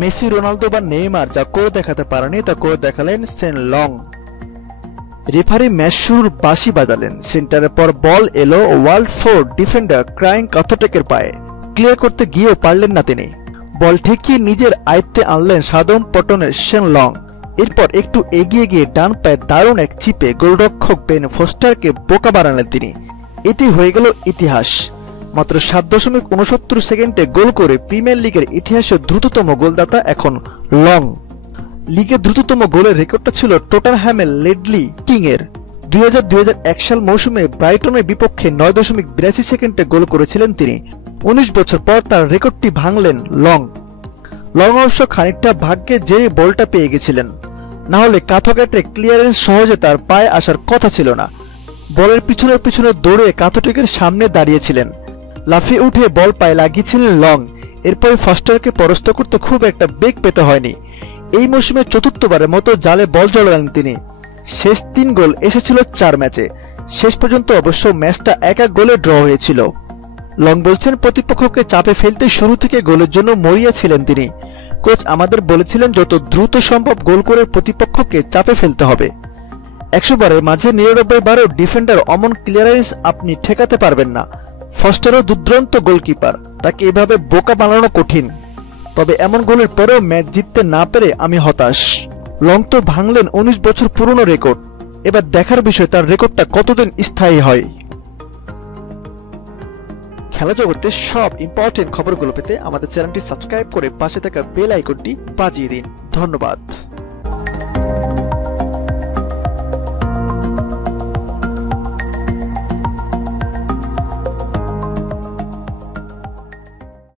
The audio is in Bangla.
মেসি, রোনালদো বা নেইমার যা করে দেখাতে পারেনি তা করে দেখালেন শেন লং। রেফারি ম্যাচ শুরুর বাঁশি বাজালেন। সেন্টারের পর বল এলো ওয়ালফোর্ড ডিফেন্ডার ক্রাইং কাথটেকের পায়ে। ক্লিয়ার করতে গিয়েও পারলেন না তিনি। বল ঠেকিয়ে নিজের আয়ত্তে আনলেন সাদম পটনের শেন লং। এরপর একটু এগিয়ে গিয়ে ডান পায়ে দারুণ এক চিপে গোলরক্ষক বেন ফস্টারকে বোকা বানালেন তিনি। এটি হয়ে গেল ইতিহাস। মাত্র 7.69 সেকেন্ডে গোল করে প্রিমিয়ার লিগের ইতিহাসে দ্রুততম গোলদাতা এখন লং। লিগে দ্রুততম গোলের রেকর্ডটা ছিল টটেনহ্যামের লেডলি কিং এর। 2000-2001 সাল মৌসুমে ব্রাইটনের বিপক্ষে 9.82 সেকেন্ডে গোল করেছিলেন তিনি। 19 বছর পর তার রেকর্ডটি ভাঙলেন লং। লং অবশ্য খানিকটা ভাগ্যে যে বলটা পেয়ে গেছিলেন, না হলে কাথোকেটে ক্লিয়ারেন্স সহজে তার পায়ে আসার কথা ছিল না। বলের পিছনে পিছনে দৌড়ে কাথোটেকের সামনে দাঁড়িয়েছিলেন। লাফিয়ে উঠে বল পায়ে লাগিয়েছিলেন লং। এরপরে ফস্টারকে পরাস্ত করতে খুব একটা বেগ পেতে হয়নি। এই মৌসুমে চতুর্থবারের মতো জালে বল জড়ালেন তিনি। শেষ 3 গোল এসেছিল 4 ম্যাচে। শেষ পর্যন্ত অবশ্য ম্যাচটা 1-1 গোলে ড্র হয়েছিল। লং বলছেন, প্রতিপক্ষকে চাপে ফেলতে শুরু থেকে গোলের জন্য মরিয়া ছিলেন তিনি। কোচ আমাদের বলেছিলেন যত দ্রুত সম্ভব গোল করে প্রতিপক্ষকে চাপে ফেলতে হবে। 100 বারের মাঝে 99 বারও ডিফেন্ডার অমন ক্লিয়ারেন্স আপনি ঠেকাতে পারবেন না। ফস্টারও দুর্দান্ত গোলকিপার, তাকে এভাবে বোকা বানানো কঠিন। তবে এমন গোলের পরেও ম্যাচ জিততে না পেরে আমি হতাশ। লং তো ভাঙলেন 19 বছর পুরনো রেকর্ড। এবার দেখার বিষয় তার রেকর্ডটা কতদিন স্থায়ী হয়। খেলা জগতে সব ইম্পর্টেন্ট খবরগুলো পেতে আমাদের চ্যানেলটি সাবস্ক্রাইব করে পাশে থাকা বেল আইকনটি বাজিয়ে দিন। ধন্যবাদ।